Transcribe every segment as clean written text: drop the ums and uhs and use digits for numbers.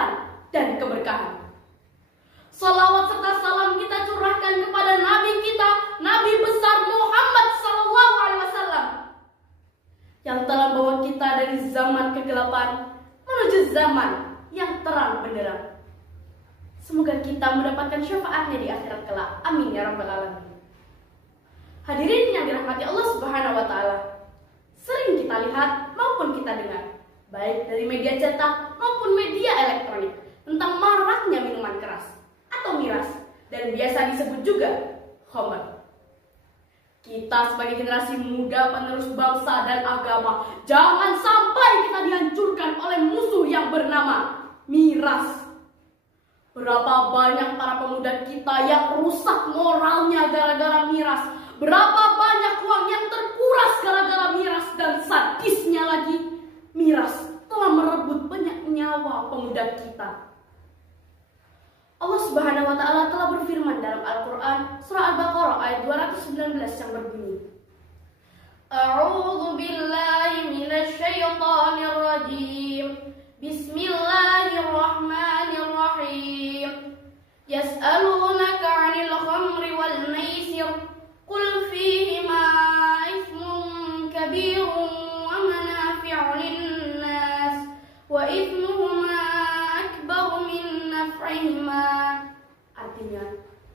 keberkatan dan keberkahan. Salawat serta salam kita curahkan kepada Nabi kita, Nabi besar Muhammad SAW, yang telah membawa kita dari zaman kegelapan menuju zaman yang terang benderang. Semoga kita mendapatkan syafaatnya di akhirat kelak. Amin ya rabbal alamin. Hadirin yang dirahmati Allah Subhanahu wa taala, sering kita lihat maupun kita dengar, baik dari media cetak maupun media elektronik, tentang maraknya minuman keras atau miras, dan biasa disebut juga khamr. Kita sebagai generasi muda penerus bangsa dan agama, jangan sampai kita dihancurkan oleh musuh yang bernama miras. Berapa banyak para pemuda kita yang rusak moralnya gara-gara miras. Berapa banyak uang yang terkuras gara-gara miras. Dan sadisnya lagi, miras telah merebut banyak nyawa pemuda kita. Allah Subhanahu wa taala telah berfirman dalam Al-Qur'an surah Al-Baqarah ayat 219 yang berbunyi, A'udzu billahi minasy syaithanir rajim. Bismillahirrahmanirrahim. Yas'alunaka 'anil khamri wal maisir qul fihima ithmun kabirun wa manafi'u lin-nas wa ithmuhuma akbaru min naf'ihima. Artinya,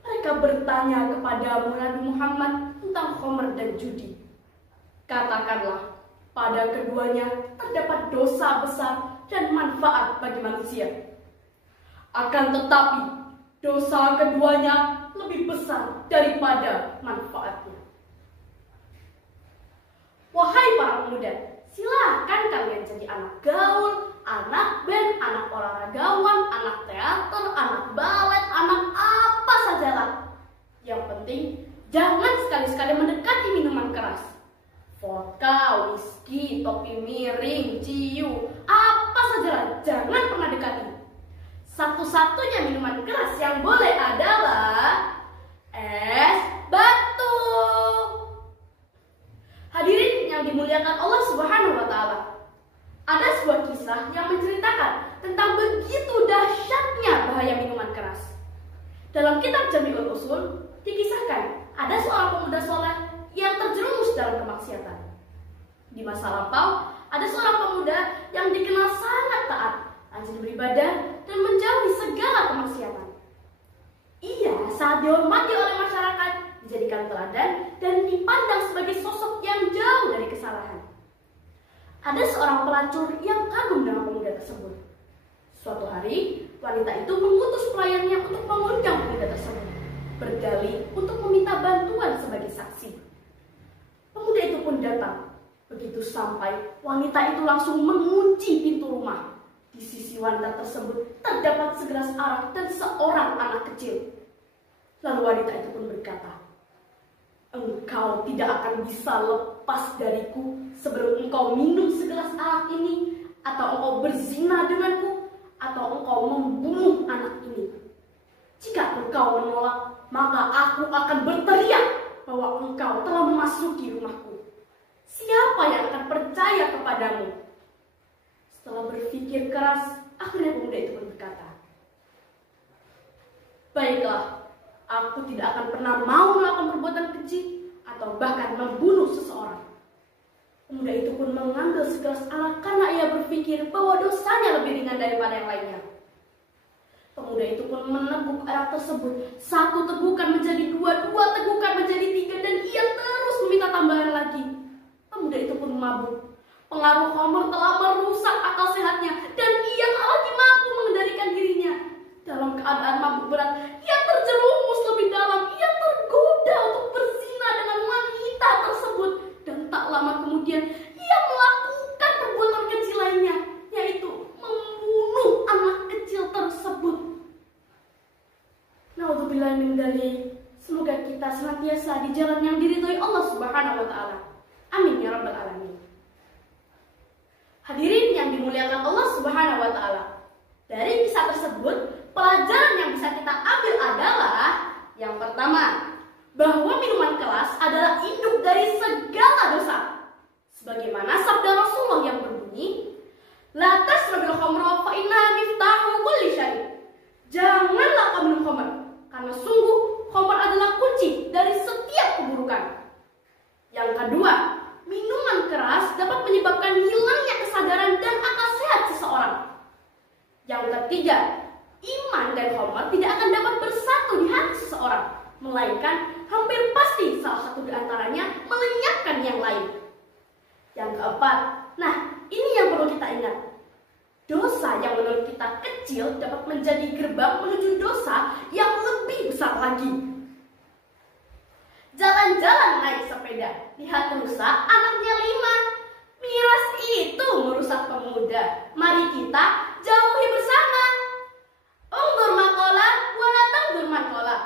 mereka bertanya kepadamu Nabi Muhammad tentang khamr dan judi. Katakanlah, pada keduanya terdapat dosa besar dan manfaat bagi manusia. Akan tetapi, dosa keduanya lebih besar daripada manfaatnya. Wahai para pemuda, silakan kalian jadi anak gaul, anak band, anak olahragawan, anak teater, anak balet, anak apa sajalah. Yang penting, jangan sekali-sekali mendekati minuman keras. Vodka, whisky, topi miring, ciu, apa sajalah, jangan pernah dekati. Satu-satunya minuman keras yang boleh adalah es batu. Hadirin yang dimuliakan Allah Subhanahu wa taala, ada sebuah kisah yang menceritakan tentang begitu dahsyatnya bahaya minuman keras. Dalam kitab Jami'ul Usul dikisahkan ada seorang pemuda soleh yang terjerumus dalam kemaksiatan. Di masa lampau, ada seorang pemuda yang dikenal sangat taat, rajin beribadah, dan menjauhi segala kemaksiatan. Ia sangat dihormati oleh masyarakat, dijadikan teladan, dan dipandang sebagai sosok yang jauh dari kesalahan. Ada seorang pelacur yang kagum dengan pemuda tersebut. Suatu hari, wanita itu mengutus pelayannya untuk mengundang pemuda tersebut, berdalih untuk meminta bantuan sebagai saksi. Pemuda itu pun datang. Begitu sampai, wanita itu langsung mengunci pintu rumah. Di sisi wanita tersebut terdapat segelas arak dan seorang anak kecil. Lalu wanita itu pun berkata, "Engkau tidak akan bisa lepas dariku sebelum engkau minum segelas arak ini, atau engkau berzina denganku, atau engkau membunuh anak ini. Jika engkau menolak, maka aku akan berteriak bahwa engkau telah memasuki rumahku. Siapa yang akan percaya kepadamu?" Setelah berpikir keras, akhirnya pemuda itu pun berkata, "Baiklah, aku tidak akan pernah mau melakukan perbuatan keji atau bahkan membunuh seseorang." Pemuda itu pun mengambil segelas arak karena ia berpikir bahwa dosanya lebih ringan daripada yang lainnya. Pemuda itu pun meneguk arak tersebut. Satu tegukan menjadi dua, dua tegukan menjadi tiga, dan ia terus meminta tambahan lagi. Pemuda itu pun mabuk. Pengaruh khamr telah merusak akal sehatnya, dan ia tak lagi mampu mengendalikan dirinya. Dalam keadaan mabuk berat, ia terjerumus lebih dalam. Ia tergoda untuk berzina dengan wanita tersebut, dan tak lama kemudian ia melakukan perbuatan keji lainnya, yaitu membunuh anak kecil tersebut. Naudzubillah min dzalik. Semoga kita senantiasa di jalan yang diridhoi Allah Subhanahu wa taala. Amin ya rabbal alamin. Hadirin yang dimuliakan Allah Subhanahu wa taala, dari kisah tersebut pelajaran yang bisa kita ambil adalah yang pertama, bahwa minuman keras adalah induk dari segala dosa. Sebagaimana sabda Rasulullah yang berbunyi, La tasrabil khamra fa innaha miftahu kulli syai. Janganlah kau minum khamr, karena sungguh khamr adalah kunci dari setiap keburukan. Yang kedua, minuman keras dapat menyebabkan hilangnya kesadaran dan akal sehat seseorang. Yang ketiga, iman dan khamr tidak akan dapat bersatu di hati seseorang, melainkan hampir pasti salah satu di antaranya melenyapkan yang lain. Yang keempat, nah ini yang perlu kita ingat. Dosa yang menurut kita kecil dapat menjadi gerbang menuju dosa yang lebih besar lagi. Jalan-jalan naik sepeda, lihat rusak anaknya 5. Miras itu merusak pemuda. Mari kita jauhi bersama. Ungdur makola, wala tangdur makola.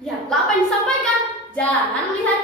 Lihatlah apa yang disampaikan. Jangan lihat